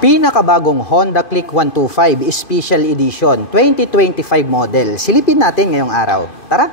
Pinakabagong Honda Click 125 Special Edition 2025 model. Silipin natin ngayong araw. Tara!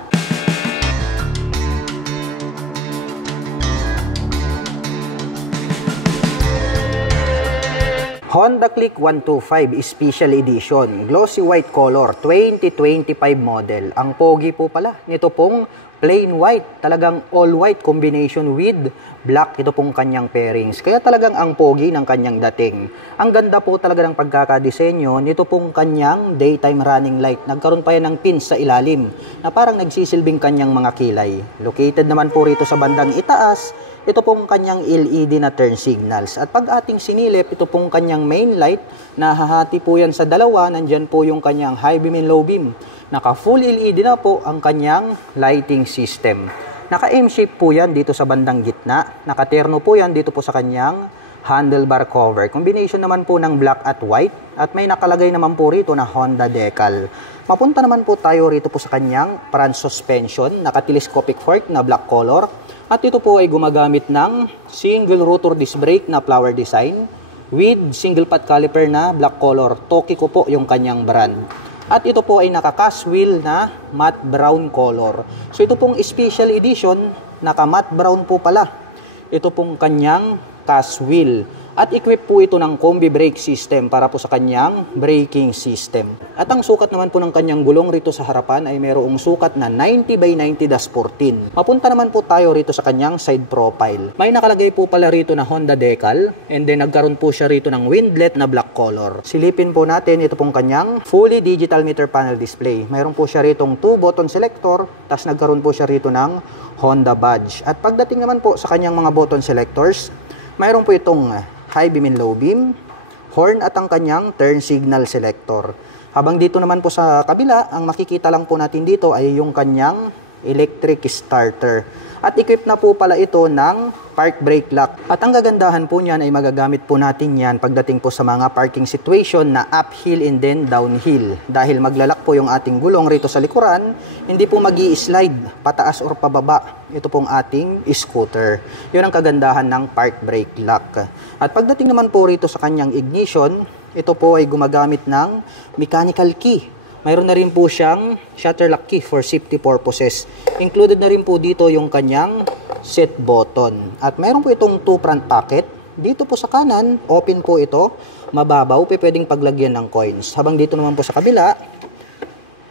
Honda Click 125 Special Edition, glossy white color, 2025 model. Ang pogi po pala nito pong plain white, talagang all white combination with black. Ito pong kanyang pairings. Kaya talagang ang pogi ng kanyang dating. Ang ganda po talaga ng pagkakadesenyo nito pong kanyang daytime running light. Nagkaroon pa yan ng pins sa ilalim na parang nagsisilbing kanyang mga kilay. Located naman po rito sa bandang itaas. Ito pong kanyang LED na turn signals. At pag ating sinilip, ito pong kanyang main light, nahahati po yan sa dalawa. Nandyan po yung kanyang high beam and low beam. Naka full LED na po ang kanyang lighting system. Naka M-shape po yan dito sa bandang gitna. Nakaterno po yan dito po sa kanyang handlebar cover. Combination naman po ng black at white. At may nakalagay naman po rito na Honda decal. Mapunta naman po tayo rito po sa kanyang front suspension. Naka-telescopic fork na black color. At ito po ay gumagamit ng single rotor disc brake na flower design with single pot caliper na black color. Tokiko po yung kanyang brand. At ito po ay naka-cast wheel na matte brown color. So ito pong special edition, naka-matte brown po pala. Ito pong kanyang cast wheel. At equip po ito ng combi brake system para po sa kanyang braking system. At ang sukat naman po ng kanyang gulong rito sa harapan ay mayroong sukat na 90 by 90-14. Mapunta naman po tayo rito sa kanyang side profile. May nakalagay po pala rito na Honda decal and then nagkaroon po siya rito ng windlet na black color. Silipin po natin ito pong kanyang fully digital meter panel display. Mayroon po siya ritong 2 button selector, tas nagkaroon po siya rito ng Honda badge. At pagdating naman po sa kanyang mga button selectors, mayroon po itong high beam and low beam, horn at ang kanyang turn signal selector. Habang dito naman po sa kabila, ang makikita lang po natin dito ay yung kanyang electric starter. At equip na po pala ito ng park brake lock. At ang gagandahan po niyan ay magagamit po natin yan pagdating po sa mga parking situation na uphill and then downhill. Dahil maglalak po yung ating gulong rito sa likuran, hindi po magi-slide pataas or pababa. Ito pong ating scooter. Yun ang kagandahan ng park brake lock. At pagdating naman po rito sa kanyang ignition, ito po ay gumagamit ng mechanical key. Mayroon na rin po siyang shutter lock key for safety purposes. Included na rin po dito yung kanyang set button. At mayroon po itong 2 front pocket. Dito po sa kanan, open po ito. Mababaw, pwedeng paglagyan ng coins. Habang dito naman po sa kabila,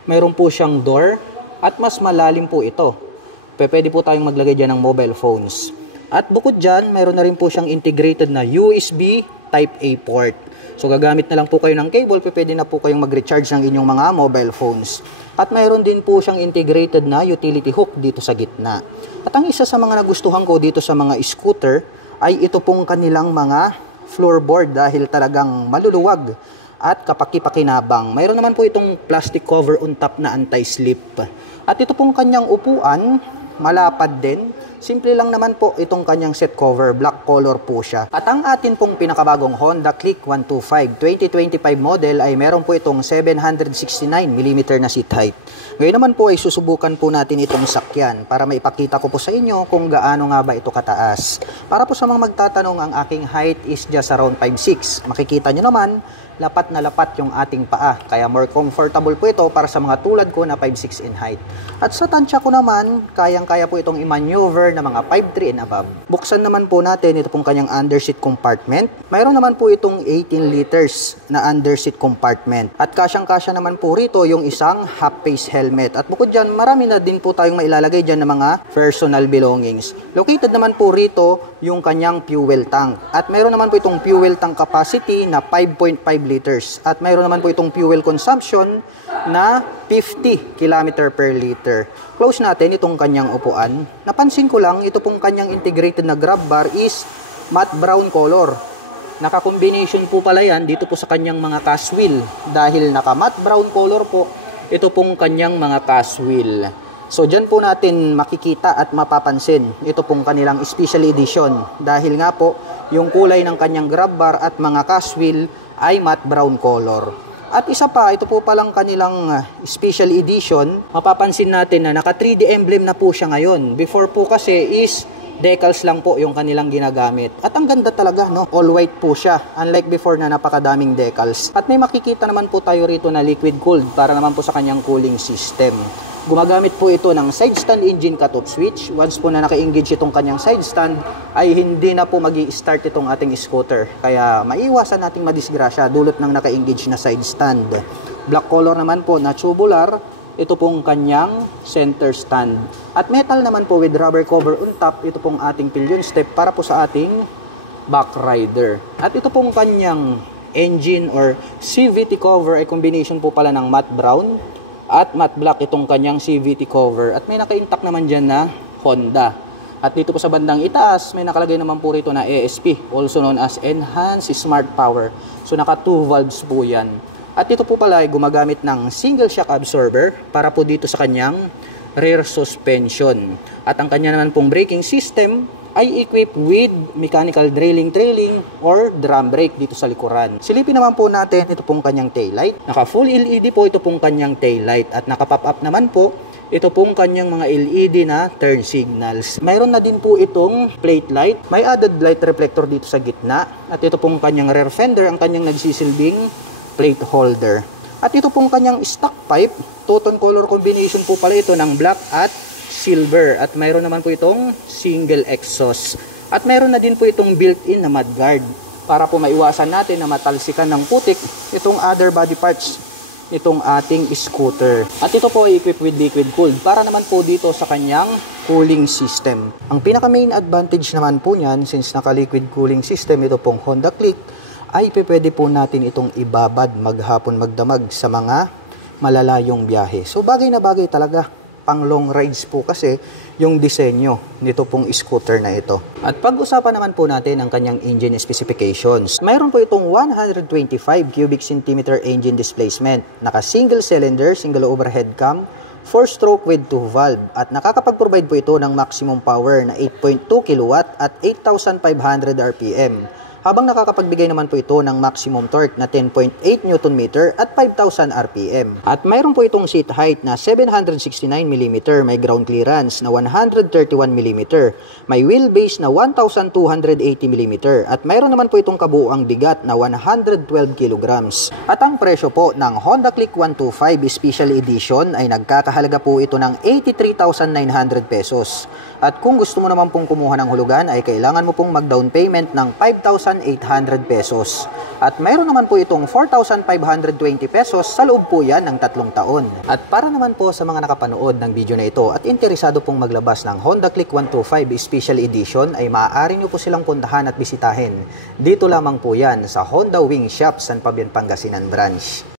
mayroon po siyang door. At mas malalim po ito. Pwede po tayong maglagay dyan ng mobile phones. At bukod dyan, mayroon na rin po siyang integrated na USB Type-A port. So gagamit na lang po kayo ng cable, pwede na po kayong mag-recharge ng inyong mga mobile phones. At mayroon din po siyang integrated na utility hook dito sa gitna. At ang isa sa mga nagustuhan ko dito sa mga scooter ay ito pong kanilang mga floorboard dahil talagang maluluwag at kapaki-pakinabang. Mayroon naman po itong plastic cover on top na anti-slip. At ito pong kanyang upuan, malapad din. Simple lang naman po itong kanyang set cover, black color po siya. At ang atin pong pinakabagong Honda Click 125 2025 model ay meron po itong 769mm na seat height. Ngayon naman po ay susubukan po natin itong sakyan para maipakita ko po sa inyo kung gaano nga ba ito kataas. Para po sa mga magtatanong, ang aking height is just around 5'6". Makikita nyo naman, lapat na lapat yung ating paa. Kaya more comfortable po ito para sa mga tulad ko na 5'6" in height. At sa tansya ko naman, kayang-kaya po itong i-maneuver na mga 5'3" and above. Buksan naman po natin ito pong kanyang underseat compartment. Mayroon naman po itong 18 liters na underseat compartment. At kasyang-kasya naman po rito yung isang half-face helmet. At bukod dyan, marami na din po tayong mailalagay dyan ng mga personal belongings. Located naman po rito yung kanyang fuel tank. At mayroon naman po itong fuel tank capacity na 5.5 liters. At mayroon naman po itong fuel consumption na 50 km per liter. Close natin itong kanyang upuan. Napansin ko lang, ito pong kanyang integrated na grab bar is matte brown color. Naka-combination po pala yan dito po sa kanyang mga cast wheel. Dahil naka-matte brown color po, ito pong kanyang mga cast wheel. So dyan po natin makikita at mapapansin ito pong kanilang special edition. Dahil nga po, yung kulay ng kanyang grab bar at mga cast wheel ay matte brown color. At isa pa, ito po palang kanilang special edition. Mapapansin natin na naka 3D emblem na po siya ngayon. Before po kasi is decals lang po yung kanilang ginagamit. At ang ganda talaga, no? All white po siya. Unlike before na napakadaming decals. At may makikita naman po tayo rito na liquid cooled para naman po sa kanyang cooling system. Gumagamit po ito ng side stand engine cutoff switch. Once po na naka-engage itong kanyang side stand, ay hindi na po magi-start itong ating scooter. Kaya maiwasan nating madisgrasya dulot ng naka-engage na side stand. Black color naman po na tubular. Ito pong kanyang center stand. At metal naman po with rubber cover on top. Ito pong ating pillion step para po sa ating back rider. At ito pong kanyang engine or CVT cover ay combination po pala ng matte brown at matte black itong kanyang CVT cover. At may naka-intact naman dyan na Honda. At dito po sa bandang itaas, may nakalagay naman po rito na ESP, also known as Enhanced Smart Power. So naka 2 valves po yan. At dito po pala ay gumagamit ng single shock absorber para po dito sa kanyang rear suspension. At ang kanya naman pong braking system ay equipped with mechanical trailing or drum brake dito sa likuran. Silipin naman po natin ito pong kanyang taillight. Naka full LED po ito pong kanyang taillight at naka pop up naman po ito pong kanyang mga LED na turn signals. Mayroon na din po itong plate light. May added light reflector dito sa gitna at ito pong kanyang rear fender ang kanyang nagsisilbing plate holder. At ito pong kanyang stock pipe, two-tone color combination po pala ito ng black at silver. At mayroon naman po itong single exhaust. At mayroon na din po itong built-in na mudguard para po maiwasan natin na matalsikan ng putik itong other body parts itong ating scooter. At ito po ay equipped with liquid cooled para naman po dito sa kanyang cooling system. Ang pinaka main advantage naman po niyan, since naka liquid cooling system ito pong Honda Click, ay pwede po natin itong ibabad maghapon magdamag sa mga malalayong biyahe. So bagay na bagay talaga pang long rides po kasi yung disenyo nito pong scooter na ito. At pag-usapan naman po natin ang kanyang engine specifications. Mayroon po itong 125 cubic centimeter engine displacement. Naka single cylinder, single overhead cam, 4-stroke with 2 valve at nakakapag-provide po ito ng maximum power na 8.2 kW at 8,500 RPM. Habang nakakapagbigay naman po ito ng maximum torque na 10.8 Nm at 5,000 RPM. At mayroon po itong seat height na 769 mm, may ground clearance na 131 mm, may wheelbase na 1,280 mm, at mayroon naman po itong kabuuang bigat na 112 kg. At ang presyo po ng Honda Click 125 Special Edition ay nagkakahalaga po ito ng 83,900 pesos. At kung gusto mo naman pong kumuha ng hulugan ay kailangan mo pong mag-down payment ng 5,800 pesos. At mayroon naman po itong 4,520 pesos sa loob po yan ng 3 taon. At para naman po sa mga nakapanood ng video na ito at interesado pong maglabas ng Honda Click 125 Special Edition ay maaari nyo po silang puntahan at bisitahin. Dito lamang po yan sa Honda Wing Shop, San Fabian, Pangasinan Branch.